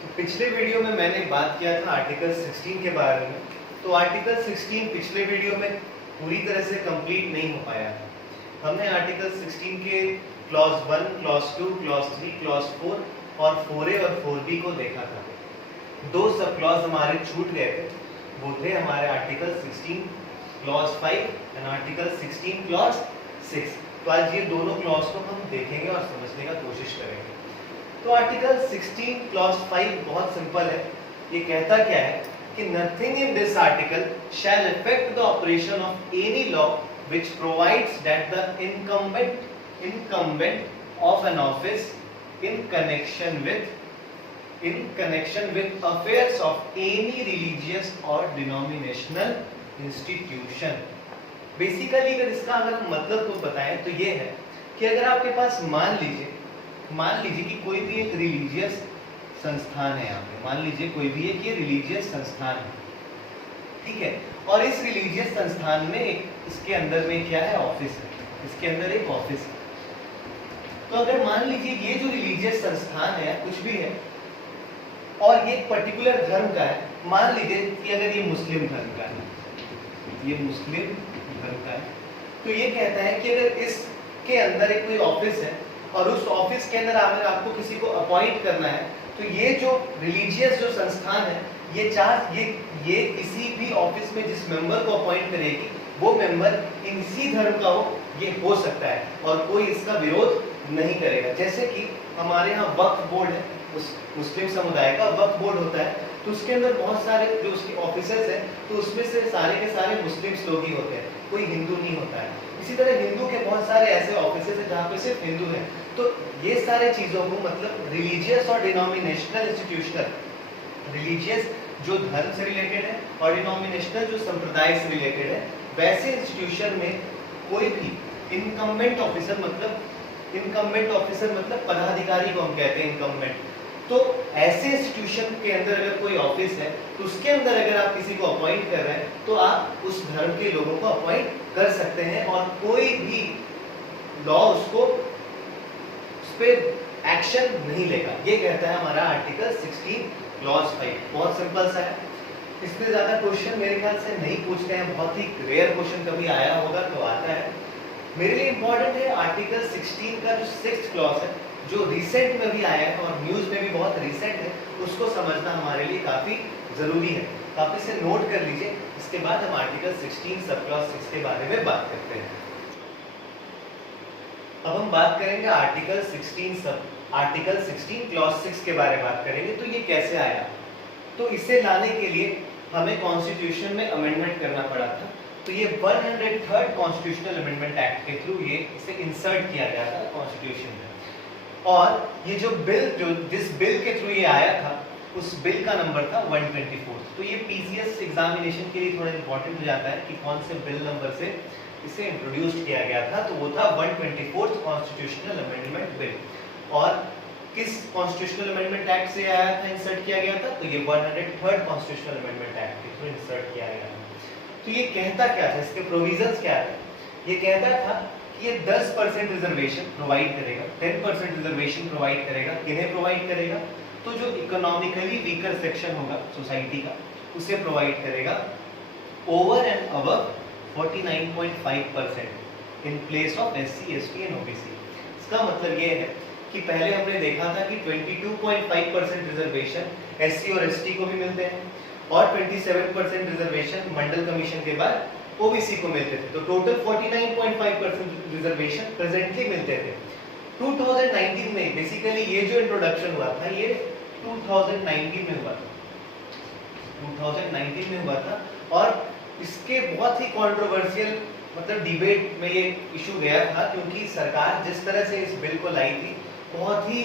तो पिछले वीडियो में मैंने बात किया था आर्टिकल 16 के बारे में। तो आर्टिकल 16 पिछले वीडियो में पूरी तरह से कंप्लीट नहीं हो पाया था। हमने आर्टिकल 16 के क्लॉज 1, क्लॉज 2, क्लॉज 3, क्लॉज 4 और 4A और 4B को देखा था। दो सब क्लॉज हमारे छूट गए थे, वो थे हमारे article 16 clause 5 and article 16 clause 6। तो आज ये दोनों क्लॉज को हम देखेंगे और समझने का कोशिश करेंगे। तो आर्टिकल 16 क्लॉज 5 बहुत सिंपल है। ये कहता क्या है कि nothing in this article shall affect the operation of any law which provides that the incumbent of an office in connection with affairs of any religious or denominational institution। Basically अगर हम मतलब को बताएं तो ये है कि अगर आपके पास मान लीजिए कि कोई भी एक रिलीजियस संस्थान है, यहाँ पे मान लीजिए कोई भी एक ये रिलीजियस संस्थान है, ठीक है। और इस रिलीजियस संस्थान में इसके अंदर में क्या है, ऑफिस है, इसके अंदर एक ऑफिस है। तो अगर मान लीजिए ये जो रिलीजियस संस्थान है कुछ भी है और ये पर्टिकुलर धर्म का है, मान लीजिए कि अगर ये मुस्लिम धर्म का है, ये मुस्लिम धर्म का है, तो ये कहता है कि अगर इसके अंदर एक कोई ऑफिस है और उस ऑफिस के अंदर अगर आपको किसी को अपॉइंट करना है, तो ये जो रिलीजियस जो संस्थान है ये किसी भी ऑफिस में जिस मेंबर को अपॉइंट करेगी वो मेंबर इसी धर्म का हो, ये हो सकता है और कोई इसका विरोध नहीं करेगा। जैसे कि हमारे यहाँ वक्फ बोर्ड है, उस मुस्लिम समुदाय का वक्फ बोर्ड होता है, तो उसके अंदर बहुत सारे जो उसके ऑफिसर्स हैं, तो उसमें से सारे के सारे मुस्लिम्स लोग ही होते हैं, कोई हिंदू नहीं होता है। इसी तरह हिंदू के बहुत सारे ऐसे ऑफिसर्स हैं जहाँ पे सिर्फ हिंदू हैं। तो ये सारे चीज़ों को मतलब रिलीजियस और डिनोमिनेशनल इंस्टीट्यूशनल, रिलीजियस जो धर्म से रिलेटेड है और डिनोमिनेशनल जो संप्रदाय से रिलेटेड है, वैसे इंस्टीट्यूशन में कोई भी इनकम्बेंट ऑफिसर मतलब पदाधिकारी को हम कहते हैं इनकम्बेंट। तो ऐसे इंस्टीट्यूशन के अंदर अगर कोई ऑफिस है तो उसके अंदर अगर आप किसी को अपॉइंट कर रहे हैं तो आप उस धर्म के लोगों को अपॉइंट कर सकते हैं और कोई भी लॉ उस पर एक्शन नहीं लेगा। ये कहता है हमारा आर्टिकल 16 क्लॉज 5। बहुत सिंपल सा है, इसमें ज्यादा क्वेश्चन मेरे ख्याल से नहीं पूछते हैं, बहुत ही रेयर क्वेश्चन कभी आया होगा तो आता है। मेरे लिए इंपॉर्टेंट है आर्टिकल 16 का जो 6th क्लॉज है, जो रिसेंट में भी आया है और न्यूज़ में भी बहुत रिसेंट है, उसको समझना हमारे लिए काफ़ी ज़रूरी है। तो आप इसे नोट कर लीजिए, इसके बाद हम आर्टिकल 16 सब क्लॉज 6 के बारे में बात करते हैं। अब हम बात करेंगे आर्टिकल 16 क्लॉज 6 के बारे में बात करेंगे। तो ये कैसे आया, तो इसे लाने के लिए हमें कॉन्स्टिट्यूशन में अमेंडमेंट करना पड़ा था। तो ये 103rd कॉन्स्टिट्यूशनल अमेंडमेंट एक्ट के थ्रू ये इसे इंसर्ट किया गया था कॉन्स्टिट्यूशन में। और ये जिस बिल के थ्रू ये आया था, उस बिल का नंबर था 124। तो ये पीसीएस एग्जामिनेशन के लिए थोड़ा इंपॉर्टेंट हो जाता है कि कौन से बिल नंबर से इसे इंट्रोड्यूस किया गया था। तो वो था 124th कॉन्स्टिट्यूशनल अमेंडमेंट बिल। और किस कॉन्स्टिट्यूशनल अमेंडमेंट एक्ट से आया था, इंसर्ट किया गया था, तो ये 103rd कॉन्स्टिट्यूशनल अमेंडमेंट एक्ट के थ्रू इंसर्ट किया गया था। तो ये कहता क्या था, इसके प्रोविजंस क्या थे? ये कहता था कि ये 10% रिजर्वेशन प्रोवाइड करेगा, 10% रिजर्वेशन प्रोवाइड करेगा। किन्हें प्रोवाइड करेगा? तो जो इकोनॉमिकली वीकर सेक्शन होगा सोसाइटी का, उसे प्रोवाइड करेगा over and above 49.5% in place of SC, ST and OBC। इसका मतलब ये है कि पहले हमने देखा था कि 22.5% रिजर्वेशन SC और ST को भी मिलते हैं और 27% रिजर्वेशन मंडल कमीशन के बाद OBC को मिलते थे। तो टोटल 49.5% रिजर्वेशन प्रेजेंटली मिलते थे। 2019 में बेसिकली ये जो इंट्रोडक्शन हुआ था, ये 2019 में हुआ था, 2019 में हुआ था। और इसके बहुत ही कंट्रोवर्शियल मतलब डिबेट में ये इशू गया था, क्योंकि सरकार जिस तरह से इस बिल को लाई थी, बहुत ही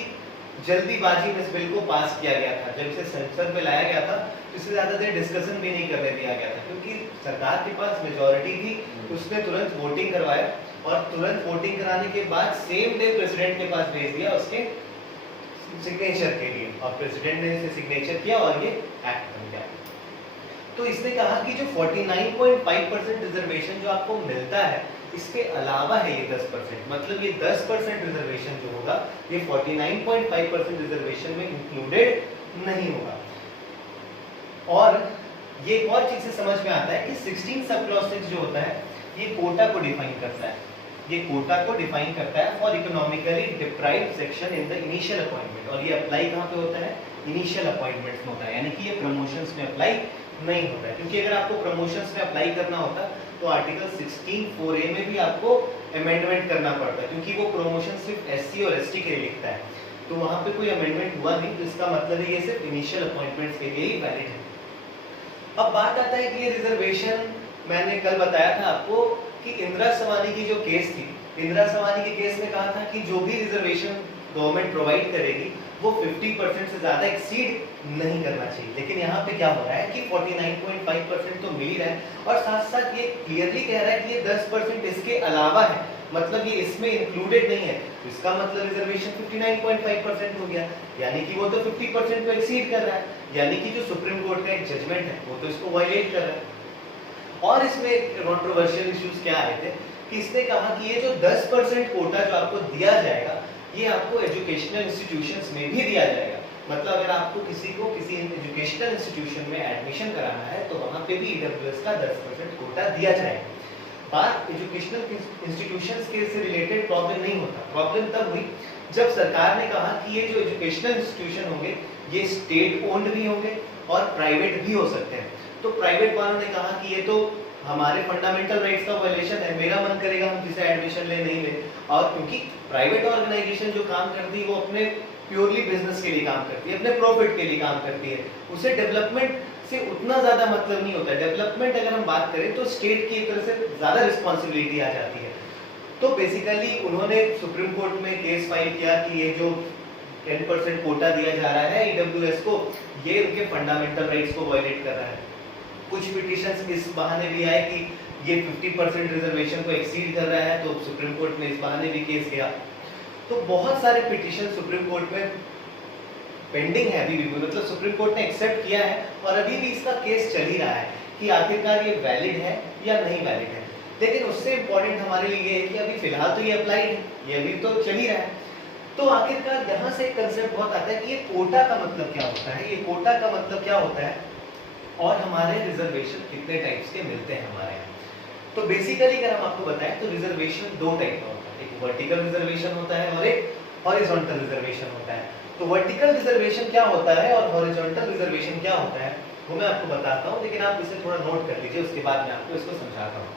जल्दीबाजी में इस बिल को पास किया गया था। जब इसे संसद में लाया गया था तो इससे ज़्यादा देर डिस्कशन भी नहीं करने दिया गया था, क्योंकि सरकार के पास मेजॉरिटी थी। उसने तुरंत वोटिंग करवाया और तुरंत वोटिंग कराने के बाद सेम डे प्रेसिडेंट के पास भेज दिया उसके सिग्नेचर के लिए, और प्रेसिडेंट ने इसे सिग्नेचर किया और ये एक्ट बन गया। तो इसने कहा कि जो 49.5% रिजर्वेशन जो आपको मिलता है, इसके अलावा है ये 10%, मतलब ये 10% रिजर्वेशन जो होगा ये 49.5% रिजर्वेशन में इंक्लूडेड नहीं होगा। और ये एक और चीज से समझ में आता है कि 16 सब क्लॉज 6 जो होता है ये कोटा को डिफाइन करता है, ये कोटा को डिफाइन करता है for economically deprived section in the initial appointment. और ये अप्लाई कहाँ पे होता है? इनिशियल अपॉइंटमेंट्स में होता है, यानी कि ये प्रमोशंस में अप्लाई नहीं होता है। क्योंकि अगर आपको प्रमोशंस में अप्लाई करना होता तो आर्टिकल 16(4)A में भी आपको अमेंडमेंट करना पड़ता है, क्योंकि वो प्रमोशन सिर्फ एससी और एसटी के लिए लिखता है, तो वहां पे कोई अमेंडमेंट हुआ नहीं, तो इसका मतलब है ये सिर्फ इनिशियल अपॉइंटमेंट्स के लिए ही वैलिड है। अब बात आता है कि ये रिजर्वेशन, मैंने कल बताया था आपको कि इंदिरा सवानी की जो केस थी, इंदिरा सवानी के केस में कहा था कि जो भी रिजर्वेशन गवर्नमेंट प्रोवाइड करेगी वो 50% से ज्यादा एक्सीड नहीं करना चाहिए। लेकिन यहाँ पे क्या हो रहा है कि 49.5% तो मिल ही रहा है, और साथ साथ ये क्लियरली कह रहा है कि ये 10% इसके अलावा है, मतलब ये इसमें इंक्लूडेड नहीं है। तो इसका मतलब रिजर्वेशन 59.5% हो गया, यानी कि वो तो 50% को एक्सीड कर रहा है, यानी कि जो सुप्रीम कोर्ट का एक जजमेंट है वो तो इसको वायलेट कर रहा है। और इसमें कंट्रोवर्शियल इश्यूज क्या आए थे कि इसने कहा कि ये जो 10% कोटा जो आपको दिया जाएगा ये आपको एजुकेशनल इंस्टीट्यूशंस में भी दिया जाएगा। मतलब अगर आपको किसी को किसी एजुकेशनल इंस्टीट्यूशन में एडमिशन कराना है तो वहां पे भी ईडब्ल्यूएस का 10% कोटा दिया जाएगा। बात एजुकेशनल इंस्टीट्यूशंस के से रिलेटेड प्रॉब्लम नहीं होता, प्रॉब्लम तब हुई जब सरकार ने कहा कि ये जो एजुकेशनल इंस्टीट्यूशन होंगे ये स्टेट ओन्ड भी होंगे और प्राइवेट भी हो सकते हैं। तो प्राइवेट वालों ने कहा कि ये तो हमारे फंडामेंटल राइट्स का वायलेशन है, मेरा मन करेगा हम जिसे एडमिशन ले नहीं ले। और क्योंकि प्राइवेट ऑर्गेनाइजेशन जो काम करती है वो अपने प्योरली बिजनेस के लिए काम करती है, अपने प्रॉफिट के लिए काम करती है, उसे डेवलपमेंट से उतना ज्यादा मतलब नहीं होता। डेवलपमेंट अगर हम बात करें तो स्टेट की एक तरह से ज्यादा रिस्पॉन्सिबिलिटी आ जाती है। तो बेसिकली उन्होंने सुप्रीम कोर्ट में केस फाइल किया कि ये जो 10% कोटा दिया जा रहा है ईडब्ल्यूएस को, ये उनके फंडामेंटल राइट्स को वायलेट कर रहा है। कुछ पिटीशंस इस बहाने भी आए कि ये 50% रिजर्वेशन को एक्सीड कर रहा है, तो सुप्रीम कोर्ट में इस बहाने भी केस किया। तो बहुत सारे पिटीशन सुप्रीम कोर्ट में पेंडिंग है अभी भी, मतलब सुप्रीम कोर्ट ने एक्सेप्ट किया है और अभी भी इसका केस चल ही रहा है कि आखिरकार ये वैलिड है या नहीं वैलिड है। लेकिन उससे इंपॉर्टेंट हमारे लिए ये है कि अभी फिलहाल तो ये अप्लाइड है, ये अभी तो चल ही रहा है। तो आखिरकार यहाँ से एक कंसेप्ट बहुत आता है कि ये कोटा का मतलब क्या होता है, ये कोटा का मतलब क्या होता है और हमारे रिजर्वेशन कितने टाइप्स के मिलते हैं हमारे यहाँ। तो बेसिकली अगर हम आपको बताएं तो रिजर्वेशन दो टाइप का होता है, एक वर्टिकल रिजर्वेशन होता है और एक हॉरिजॉन्टल रिजर्वेशन होता है। तो वर्टिकल रिजर्वेशन क्या होता है और हॉरिजॉन्टल रिजर्वेशन क्या होता है वो मैं आपको बताता हूँ, लेकिन आप इसे थोड़ा नोट कर लीजिए, उसके बाद मैं आपको इसको समझाता हूँ।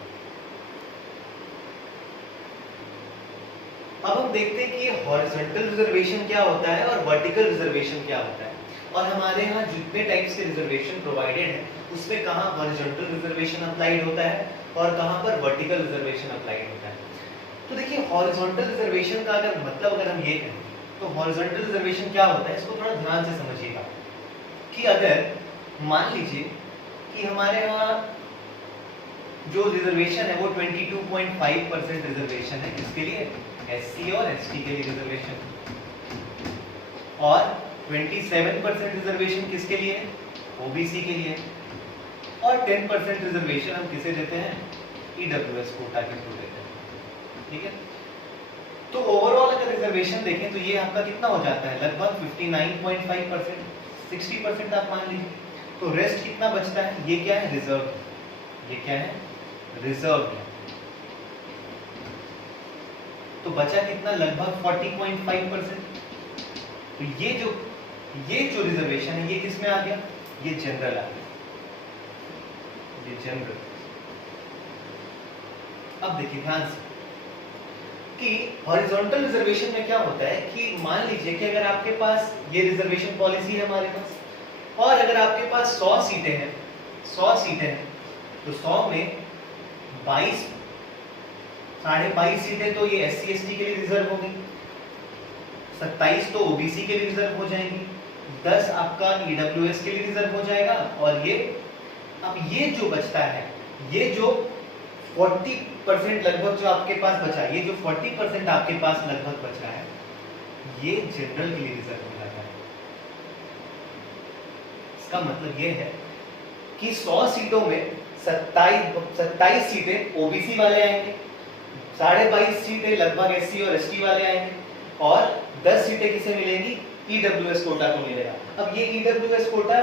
अब हम देखते हैं कि ये हॉरिजॉन्टल रिजर्वेशन क्या होता है और वर्टिकल रिजर्वेशन क्या होता है, और हमारे यहाँ जितने टाइप्स के रिजर्वेशन प्रोवाइडेड है उसमें कहाँ हॉरिजॉन्टल रिजर्वेशन अप्लाइड होता है और कहाँ पर वर्टिकल रिजर्वेशन अप्लाइड होता है। तो देखिए हॉरिजॉन्टल रिजर्वेशन का अगर मतलब अगर हम ये करें तो हॉरिजॉन्टल रिजर्वेशन क्या होता है इसको थोड़ा ध्यान से समझिएगा कि अगर मान लीजिए कि हमारे यहाँ जो रिजर्वेशन है वो 22.5% रिजर्वेशन है, किसके लिए? एससी और एसटी के लिए रिजर्वेशन, और 27% रिजर्वेशन किसके लिए? ओबीसी के लिए, और 10% रिजर्वेशन हम किसे देते हैं? ईडब्ल्यूएस कोटा के थ्रू देते हैं। ठीक है, तो ओवरऑल अगर रिजर्वेशन देखें तो ये आपका कितना हो जाता है? लगभग 59.5%, 60% आप मान लीजिए। तो रेस्ट कितना बचता है? ये क्या है? रिजर्व। ये क्या है? रिजर्व है। तो बचा कितना? लगभग 40.5%। तो ये जो रिजर्वेशन है ये किस में आ गया? ये जनरल आ गया, ये जनरल। अब देखिए ध्यान से कि हॉरिजॉन्टल रिजर्वेशन में क्या होता है कि मान लीजिए कि अगर आपके पास ये रिजर्वेशन पॉलिसी है हमारे पास, और अगर आपके पास 100 सीटें हैं, 100 सीटें हैं, तो 100 में 22.5 सीटें तो ये एससी एसटी के लिए रिजर्व होंगी, 27 तो ओबीसी के लिए रिजर्व हो जाएंगी, 10 आपका ईडब्ल्यूएस के लिए रिजर्व हो जाएगा, और ये अब ये जो बचता है, ये जो 40% लगभग जो आपके पास बचा, ये जो 40% आपके पास लगभग बचा है, ये जनरल के लिए रिजर्व हो जाता है। इसका मतलब ये है कि 100 सीटों में 27 सीटें ओबीसी वाले आएंगे, 22.5 सीटें लगभग एससी और एसटी वाले आएंगे, और 10 सीटें किसे मिलेंगी? ईडब्ल्यूएस कोटा को मिलेगा। अब ये ईडब्ल्यूएस कोटा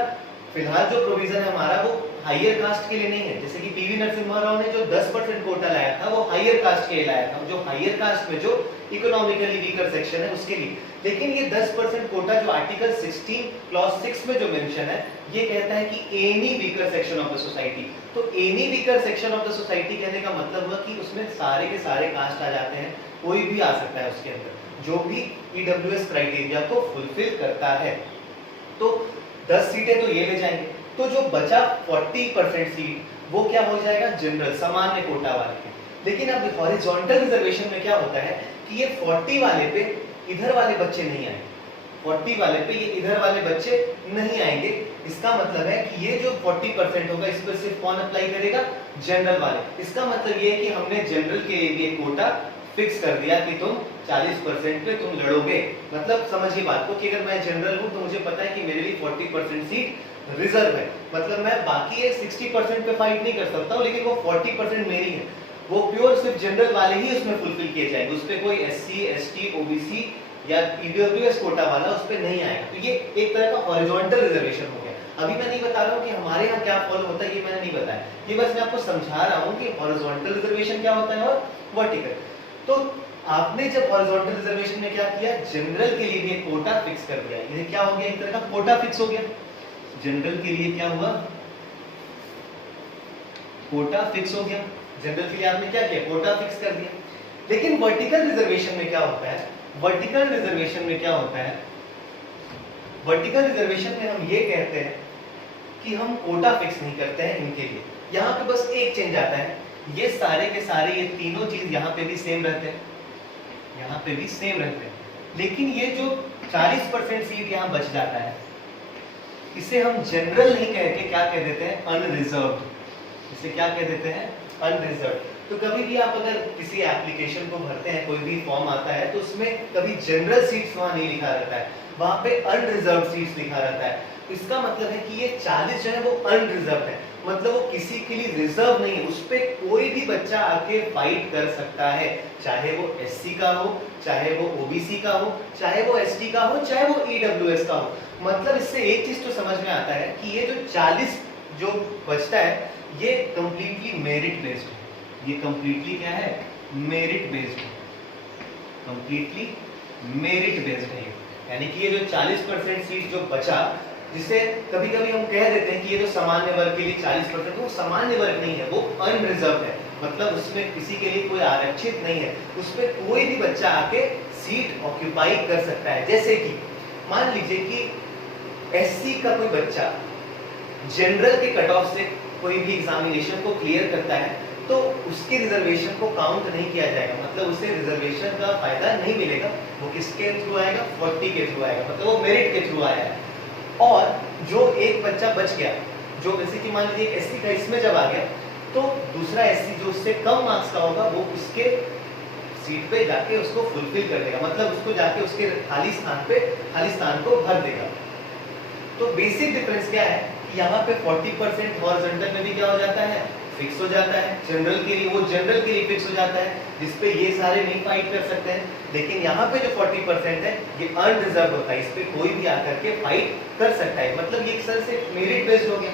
फिलहाल जो प्रोविजन है हमारा वो हायर कास्ट के लिए नहीं है। जैसे कि पीवी नरसिम्हा राव ने जो 10% कोटा लाया था वो हायर कास्ट के लिए लाया था, जो हायर कास्ट में जो इकोनॉमिकली वीकर सेक्शन है उसके लिए। लेकिन ये 10% कोटा जो आर्टिकल 16 क्लॉज 6 में जो मेंशन है ये कहता है कि any weaker section of the society. तो any weaker section of the society कहने का मतलब हुआ कि उसमें सारे के सारे कास्ट आ जाते हैं, कोई भी आ सकता है उसके अंदर जो भी ईडब्ल्यूएस क्राइटेरिया को फुलफिल करता है। तो 10 सीटें तो ये ले जाएंगे, तो जो बचा 40% सीट वो क्या हो जाएगा, जनरल सामान्य कोटा वाले। लेकिन अब हॉरिजॉन्टल रिजर्वेशन में क्या होता है कि ये 40 वाले पे इधर वाले बच्चे नहीं आएंगे, 40 वाले पे ये इधर वाले बच्चे नहीं आएंगे। इसका मतलब है कि ये जो 40% होगा इस पर सिर्फ कौन अप्लाई करेगा, जनरल वाले। इसका मतलब ये है कि हमने जनरल के लिए भी एक कोटा फिक्स कर दिया कि तुम 40% पे तुम लड़ोगे। मतलब समझिए बात को कि अगर मैं जनरल हूं तो मुझे पता है कि मेरे लिए 40% सीट रिजर्व है। मतलब मैं बाकी ये 60% पे फाइट नहीं कर सकता हूं, लेकिन वो 40% मेरी है। वो प्योर सिर्फ जनरल वाले ही उसमें फुलफिल किए जाएंगे, उस पे कोई एससी, एसटी, ओबीसी या ईडब्ल्यूएस कोटा वाला उस पे नहीं आएगा। तो ये एक तरह का हॉरिजॉन्टल रिजर्वेशन हो गया। अभी मैं नहीं बता रहा हूँ कि हमारे यहाँ क्या फॉलो होता है, ये मैंने नहीं बताया, ये बस मैं आपको समझा रहा हूँ कि हॉरिजॉन्टल रिजर्वेशन क्या होता है और वर्टिकल। तो आपने जब हॉरिजॉन्टल रिजर्वेशन में क्या किया, जनरल के लिए भी एक कोटा फिक्स कर दिया। ये क्या हो गया, एक तरह का कोटा फिक्स हो गया। जनरल के लिए क्या हुआ, कोटा फिक्स हो गया। जनरल के लिए आपने क्या किया, कोटा फिक्स कर दिया। लेकिन वर्टिकल रिजर्वेशन में क्या होता है, वर्टिकल रिजर्वेशन में क्या होता है, वर्टिकल रिजर्वेशन में हम ये कहते हैं कि हम कोटा फिक्स नहीं करते हैं इनके लिए। यहाँ पे बस एक चेंज आता है, ये सारे के सारे ये तीनों चीज यहाँ पे भी सेम रहते हैं, यहाँ पे भी सेम रहते हैं। लेकिन ये जो 40% सीट यहाँ बच जाता है इसे हम जनरल नहीं कह के क्या कह देते हैं, अनरिजर्व्ड। इसे क्या कह देते हैं, अनरिजर्व्ड। तो कभी भी आप अगर किसी एप्लीकेशन को भरते हैं, कोई भी फॉर्म आता है तो उसमें कभी जनरल सीट्स वहां नहीं लिखा रहता है, वहां पे अनरिजर्व्ड सीट्स लिखा रहता है। इसका मतलब है कि ये 40 जो है वो अनरिजर्व्ड है, मतलब वो किसी के लिए रिजर्व नहीं है, उस पे कोई भी बच्चा आके फाइट कर सकता है, चाहे वो एससी का हो, चाहे वो ओबीसी का हो, चाहे वो एसटी का हो, चाहे वो ईडब्ल्यूएस का हो। मतलब इससे एक चीज तो समझ में आता है कि ये जो 40 जो बचता है ये कंप्लीटली मेरिट बेस्ड है। ये कंप्लीटली क्या है, मेरिट बेस्ड है, कंप्लीटली मेरिट बेस्ड है। यानी कि ये जो 40% सीट जो बचा, जिसे कभी कभी हम कह देते हैं कि ये जो सामान्य वर्ग के लिए 40%, वो सामान्य वर्ग नहीं है, वो अनरिजर्व है। मतलब उसमें किसी के लिए कोई आरक्षित नहीं है, उस पर कोई भी बच्चा आके सीट ऑक्यूपाई कर सकता है। जैसे कि मान लीजिए कि एससी का कोई बच्चा जनरल के कट ऑफ से कोई भी एग्जामिनेशन को क्लियर करता है तो उसके रिजर्वेशन को काउंट नहीं किया जाएगा, मतलब उसे रिजर्वेशन का फायदा नहीं मिलेगा। वो किसके थ्रू आएगा, 40 के थ्रू आएगा, मतलब वो मेरिट के थ्रू आया है। और जो एक बच्चा बच गया, जो जैसे कि मान लीजिए एससी का इसमें जब आ गया तो दूसरा एससी जो उससे कम मार्क्स का होगा वो उसके सीट पे जाके उसको फुलफिल कर देगा, मतलब उसको जाके उसके खाली स्थान को भर देगा। तो बेसिक डिफरेंस क्या है कि यहाँ पे 40% हॉरिजॉन्टल में भी क्या हो जाता है, फिक्स हो जाता है। जनरल के लिए, वो जनरल के लिए फिक्स हो जाता है जिसपे ये सारे नहीं फाइट कर सकते हैं। लेकिन यहाँ पे जो 40% है ये अनरिजर्व होता है, इस पे कोई भी आकर के फाइट कर सकता है, मतलब ये एक तरह से मेरिट बेस्ड हो गया।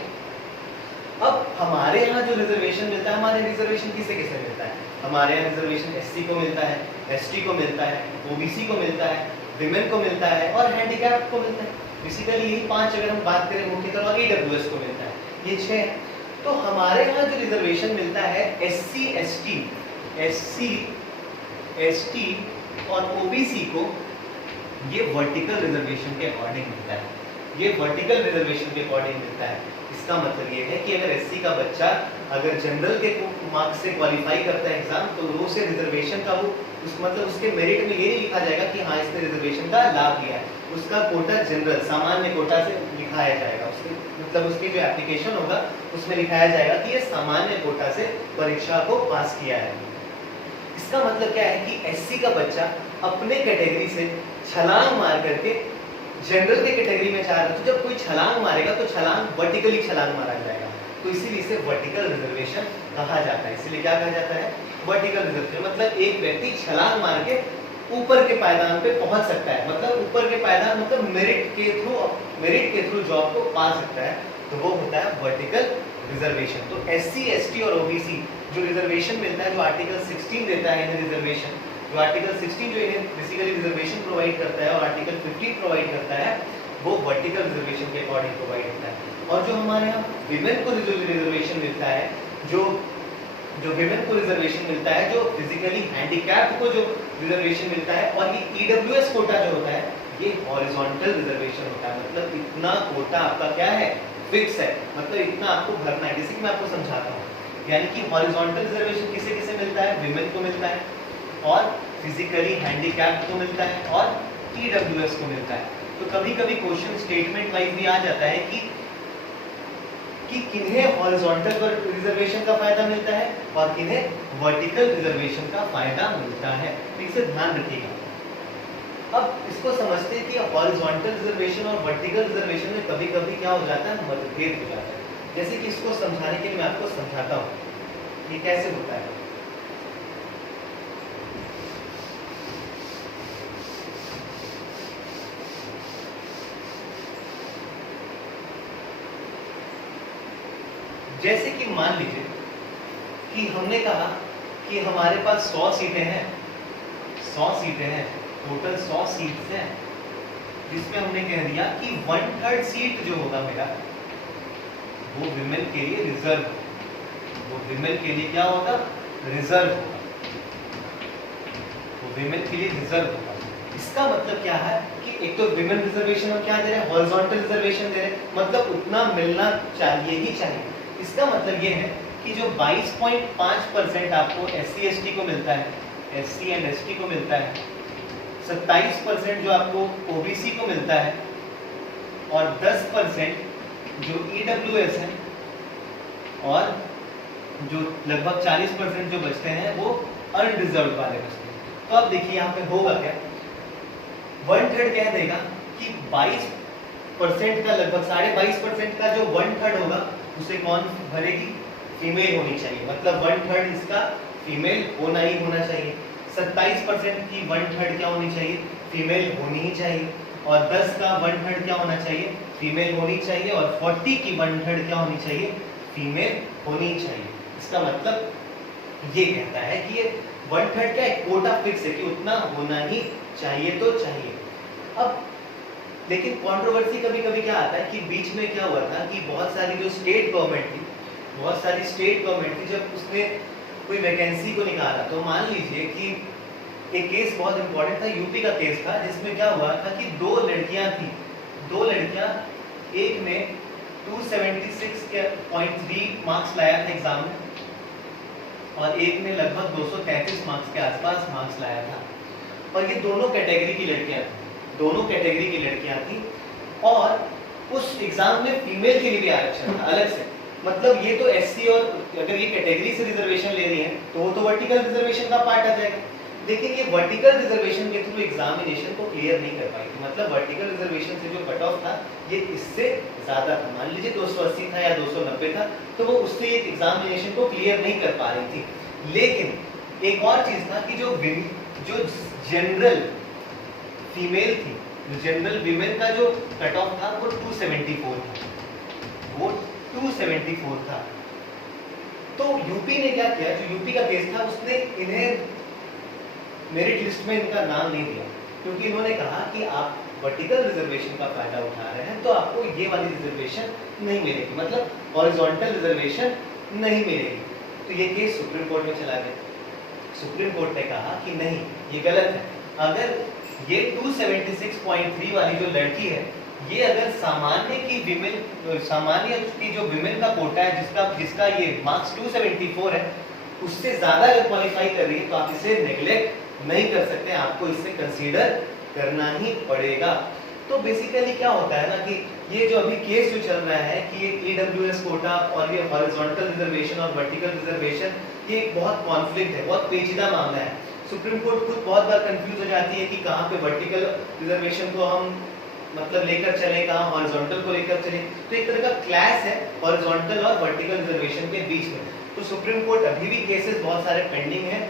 अब हमारे यहाँ जो रिजर्वेशन मिलता है, हमारे रिजर्वेशन किसे किसे मिलता है, हमारे यहाँ रिजर्वेशन एससी को मिलता है, एसटी को मिलता है, ओबीसी को मिलता है, विमेन को मिलता है और हैंडीकैप को मिलता है। बेसिकली यही 5 अगर हम बात करें मुख्यतः, और ईडब्ल्यूएस को मिलता है, ये 6 है। तो हमारे यहाँ जो रिजर्वेशन मिलता है एससी एसटी और ओबीसी को, ये वर्टिकल रिजर्वेशन के अकॉर्डिंग मिलता है, ये वर्टिकल रिजर्वेशन के अकॉर्डिंग मिलता है। इसका मतलब ये है कि अगर एससी का बच्चा अगर जनरल के मार्क्स से क्वालिफाई करता है एग्जाम, तो वो से रिजर्वेशन का वो मतलब उसके मेरिट में ये नहीं लिखा जाएगा कि हाँ इसने रिजर्वेशन का लाभ लिया है, उसका कोटा जनरल सामान्य कोटा से लिखाया जाएगा। उसके मतलब उसकी जो एप्लीकेशन होगा उसमें लिखाया जाएगा कि ये सामान्य कोटा से परीक्षा को पास किया है। इसका मतलब क्या है कि एससी का बच्चा अपने कैटेगरी से छलांग मार करके जनरल के कैटेगरी में जा रहा है, तो जब कोई छलांग मारेगा तो छलांग वर्टिकली छलांग मारा जाएगा, तो इसीलिए इसे वर्टिकल रिजर्वेशन कहा जाता है। इसलिए क्या कहा जाता है, वर्टिकल रिजर्वेशन। मतलब एक व्यक्ति छलांग मार के ऊपर के पायदान पे पहुंच सकता है, मतलब ऊपर के पायदान मतलब मेरिट के थ्रू जॉब को पा सकता है, तो वो होता है वर्टिकल रिजर्वेशन। तो एससी, एसटी और ओबीसी जो रिजर्वेशन मिलता है, जो आर्टिकल 16 देता है इन्हें रिजर्वेशन, जो आर्टिकल 16 जो इन्हें बेसिकली रिजर्वेशन प्रोवाइड करता है और आर्टिकल 15 प्रोवाइड करता है, वो वर्टिकल रिजर्वेशन के अकॉर्डिंग प्रोवाइड होता है। और जो हमारे यहाँ विमेन को रिजर्वेशन मिलता है, जो विमेन को रिजर्वेशन मिलता है, जो फिजिकली हैंडीकैप्ड को जो रिजर्वेशन मिलता है, और ये ईडब्ल्यूएस कोटा जो होता है, ये हॉरिजॉन्टल रिजर्वेशन होता है। मतलब इतना कोटा आपका क्या है, फिक्स है, मतलब इतना आपको भरना है। जैसे कि मैं आपको समझाता हूँ, यानी कि हॉरिजॉन्टल रिजर्वेशन किसे किसे मिलता है, विमेन को मिलता है, और फिजिकली हैंडीकैप्ड को मिलता है, और ईडब्ल्यूएस को मिलता है। तो कभी कभी क्वेश्चन स्टेटमेंट वाइज भी आ जाता है कि किन्हें हॉरिजॉन्टल रिजर्वेशन का फायदा मिलता है और किन्हें वर्टिकल रिजर्वेशन का फायदा मिलता है। तो इसे ध्यान रखिएगा। अब इसको समझते हैं कि हॉरिजॉन्टल रिजर्वेशन और वर्टिकल रिजर्वेशन में कभी कभी क्या हो जाता है, मतभेद हो जाता है। जैसे कि इसको समझाने के लिए मैं आपको समझाता हूँ ये कैसे होता है। जैसे कि मान लीजिए कि हमने कहा कि हमारे पास 100 सीटें हैं, 100 सीटें हैं, टोटल 100 सीट्स हैं, जिसमें हमने कह दिया कि 1/3 सीट जो होगा मेरा, वो विमेन के लिए रिजर्व, वो विमेन के लिए क्या होगा, रिजर्व होगा, वो विमेन के लिए रिजर्व होगा। इसका मतलब क्या है कि एक तो विमेन रिजर्वेशन हम क्या दे रहे हैं, हॉरिजॉन्टल रिजर्वेशन दे रहे हैं, मतलब उतना मिलना चाहिए ही चाहिए। इसका मतलब ये है कि जो 22.5% आपको एससी एसटी को मिलता है, एससी एंड एसटी को मिलता है, 27% जो आपको ओबीसी को मिलता है, और 10% जो ईडब्ल्यूएस है, और जो लगभग 40% जो बचते हैं वो अनरिजर्व्ड वाले बचते हैं। तो अब देखिए यहाँ पे होगा क्या, 1/3 कह देगा कि 22% का लगभग 22.5% का जो 1/3 होगा उसे कौन भरेगी, फीमेल होनी चाहिए, मतलब 1/3 इसका फीमेल होना ही होना चाहिए। 27% की 1/3 क्या होनी चाहिए, फीमेल होनी ही चाहिए, और 10 का 1/3 क्या होना चाहिए, फीमेल होनी चाहिए, और 40 की 1/3 क्या होनी चाहिए, फीमेल होनी चाहिए। इसका मतलब ये कहता है कि ये 1/3 का एक कोटा फिक्स है कि उतना होना ही चाहिए तो चाहिए। अब लेकिन कंट्रोवर्सी कभी कभी क्या आता है कि बीच में क्या हुआ था कि बहुत सारी जो स्टेट गवर्नमेंट थी, बहुत सारी स्टेट गवर्नमेंट थी, जब उसने कोई वैकेंसी को निकाला, तो मान लीजिए कि एक केस बहुत इंपॉर्टेंट था, यूपी का केस था, जिसमें क्या हुआ था कि 2 लड़कियां थी, 2 लड़कियां, एक ने 276.3 मार्क्स लाया था एग्जाम में, और एक ने लगभग 233 मार्क्स के आसपास मार्क्स लाया था, और ये दोनों कैटेगरी की लड़कियां थी, दोनों कैटेगरी की लड़कियां थी, और उस एग्जाम में फीमेल के लिए भी आरक्षण था अलग से। मतलब ये तो एससी, और अगर ये कैटेगरी से रिजर्वेशन ले रही है तो वो तो वर्टिकल रिजर्वेशन का पार्ट आ जाएगा, लेकिन ये वर्टिकल रिजर्वेशन के थ्रू एग्जामिनेशन को क्लियर नहीं कर पाई थी। मतलब वर्टिकल रिजर्वेशन से जो कट ऑफ था ये इससे ज्यादा था, मान लीजिए 280 था या 290 था, तो वो उससे ये एग्जामिनेशन को क्लियर नहीं कर पा रही थी। लेकिन एक और चीज था कि जो जनरल फीमेल थी, जो जनरल विमेन का जो कट ऑफ था वो 274 था, वो 274 था। तो यूपी ने क्या किया, जो यूपी का केस था, उसने इन्हें मेरिट लिस्ट में इनका नाम नहीं दिया, क्योंकि इन्होंने कहा कि आप वर्टिकल रिजर्वेशन का फायदा उठा रहे हैं तो आपको ये वाली रिजर्वेशन नहीं मिलेगी, मतलब हॉरिजॉन्टल रिजर्वेशन नहीं मिलेगी। तो ये केस सुप्रीम कोर्ट में चला गया। सुप्रीम कोर्ट ने कहा कि नहीं, ये गलत है। अगर ये 276.3 वाली जो लड़की है, ये अगर सामान्य की जो विमेन का कोटा है, जिसका ये मार्क्स 274 है, उससे ज्यादा अगर क्वालिफाई कर रही है, तो आप इसे नेग्लेक्ट नहीं कर सकते, आपको इसे कंसीडर करना ही पड़ेगा। तो बेसिकली क्या होता है ना कि ये जो अभी केस जो चल रहा है कि ये ईडब्ल्यूएस कोटा और ये हॉरिजॉन्टल रिजर्वेशन और वर्टिकल रिजर्वेशन, ये एक बहुत कॉन्फ्लिक्ट है, बहुत पेचीदा मामला है। सुप्रीम कोर्ट खुद बहुत बार कंफ्यूज हो जाती है कि कहाँ पे वर्टिकल रिजर्वेशन को हम मतलब लेकर चले, कहाँ हॉरिजॉन्टल को लेकर चले। तो एक तरह का क्लैश है हॉरिजॉन्टल और वर्टिकल रिजर्वेशन के बीच में। तो सुप्रीम कोर्ट अभी भी केसेस बहुत सारे पेंडिंग हैं,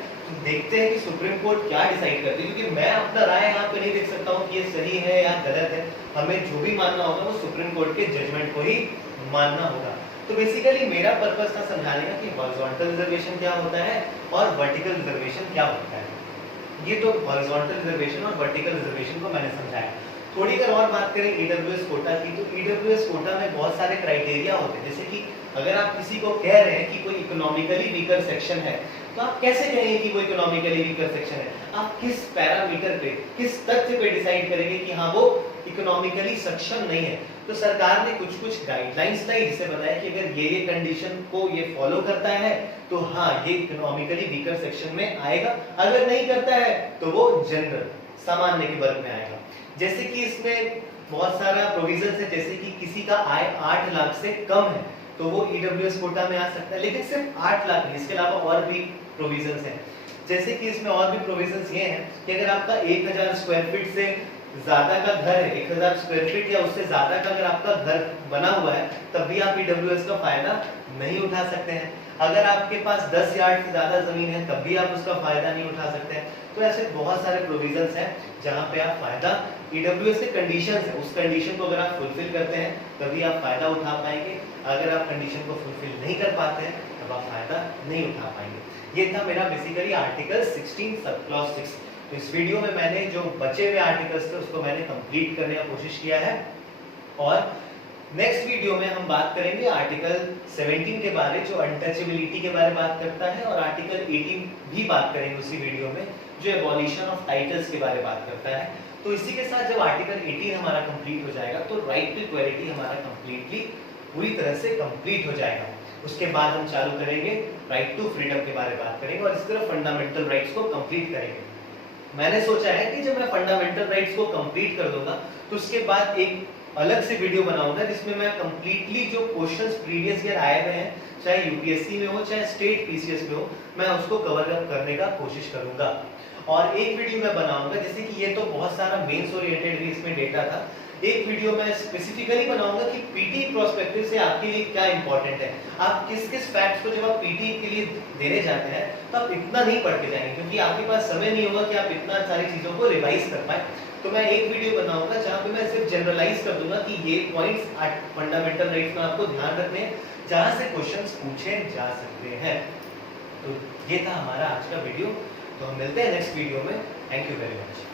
देखते हैं कि सुप्रीम कोर्ट क्या डिसाइड करती है, क्योंकि मैं अपना राय यहाँ पे नहीं देख सकता हूँ कि ये सही है या गलत है। हमें जो भी मानना होगा वो सुप्रीम कोर्ट के जजमेंट को ही मानना होगा। तो बेसिकली मेरा पर्पस था समझाने का कि हॉरिजॉन्टल रिजर्वेशन क्या होता है और वर्टिकल रिजर्वेशन क्या होता है। ये तो हॉरिजॉन्टल रिजर्वेशन और वर्टिकल रिजर्वेशन को मैंने समझाया। थोड़ी अगर और बात करें ईडब्ल्यूएस कोटा की, तो ईडब्ल्यूएस कोटा में बहुत सारे क्राइटेरिया होते हैं। जैसे कि अगर आप किसी को कह रहे हैं कि कोई इकोनॉमिकली वीकर सेक्शन है, तो आप कैसे कहेंगे कि वो इकोनॉमिकली वीकर सेक्शन है? आप किस पैरामीटर पे, किस तथ्य पे डिसाइड करेंगे कि हाँ वो इकोनॉमिकली सक्षम नहीं है? तो सरकार ने कुछ कुछ गाइडलाइंस लाई, जिसे बताया कि अगर ये कंडीशन को ये फॉलो करता है तो हाँ ये इकोनॉमिकली वीकर सेक्शन में आएगा, अगर नहीं करता है तो वो जनरल सामान्य के वर्ग में आएगा। जैसे कि इसमें बहुत सारा प्रोविजन है, जैसे कि किसी का आय 8 लाख से कम है तो वो ईडब्ल्यूएस कोटा में आ सकता है, लेकिन सिर्फ 8 लाख नहीं, इसके अलावा और भी प्रोविजंस हैं। जैसे कि इसमें और भी प्रोविजंस ये हैं कि अगर आपका 1000 स्क्वायर फीट से ज्यादा का घर है, 1000 स्क्वायर फीट या उससे ज्यादा का अगर आपका घर बना हुआ है, तब भी आप ईडब्ल्यूएस का फायदा नहीं उठा सकते हैं। अगर आपके पास 10 यार्ड से ज्यादा जमीन है तब भी आप उसका फायदा नहीं उठा सकते हैं। तो ऐसे बहुत सारे प्रोविजंस हैं जहां पे आप फायदा, ईडब्ल्यूएस के कंडीशंस है, उस कंडीशन को अगर आप फुलफिल करते हैं तभी आप फायदा उठा पाएंगे। अगर आप कंडीशन को फुलफिल नहीं कर पाते हैं तब आप फायदा नहीं उठा पाएंगे। ये था मेरा बेसिकली आर्टिकल 16 सब क्लॉज 6। तो इस वीडियो में मैंने जो बचे हुए आर्टिकल्स थे उसको मैंने कंप्लीट करने का कोशिश किया है, और नेक्स्ट वीडियो में हम बात करेंगे आर्टिकल 17 के बारे, जो अनटचेबिलिटी के बारे में बात करता है, और आर्टिकल 18 भी बात करेंगे उसी वीडियो में, जो एबॉलिशन ऑफ टाइटल्स के बारे में बात करता है। तो इसी के साथ जब आर्टिकल 18 हमारा कंप्लीट हो जाएगा तो राइट टू इक्वालिटी हमारा कंप्लीटली पूरी तरह से कंप्लीट हो जाएगा। उसके बाद हम चालू करेंगे राइट टू फ्रीडम के बारे में बात करेंगे, और इस तरह फंडामेंटल राइट्स को कंप्लीट करेंगे। मैंने सोचा है कि जब मैं फंडामेंटल राइट्स को कंप्लीट कर दूंगा तो उसके बाद एक अलग से वीडियो बनाऊंगा जिसमें मैं कंप्लीटली जो क्वेश्चंस प्रीवियस ईयर आए हुए हैं, चाहे यूपीएससी में हो चाहे स्टेट पीसीएस में हो, मैं उसको कवर अप करने का कोशिश करूंगा। और एक वीडियो मैं बनाऊंगा, जैसे कि ये तो बहुत सारा मेंस ओरिएंटेड भी इसमें डेटा था, एक वीडियो मैं स्पेसिफिकली बनाऊंगा कि पीटी प्रोस्पेक्टिव से आपके लिए क्या इंपॉर्टेंट है। आप किस किस फैक्ट्स को जब आप पीटी के लिए देने जाते हैं तो आप इतना नहीं पढ़ के जाएंगे, क्योंकि आपके पास समय नहीं होगा कि आप इतना सारी चीजों को रिवाइज कर पाए। तो मैं एक वीडियो बनाऊंगा जहां पे मैं सिर्फ जनरलाइज कर दूंगा कि ये पॉइंट्स फंडामेंटल राइट्स में आपको ध्यान रखने हैं, जहां से क्वेश्चंस पूछे जा सकते हैं। तो ये था हमारा आज का वीडियो, तो हम मिलते हैं नेक्स्ट वीडियो में। Thank you very much.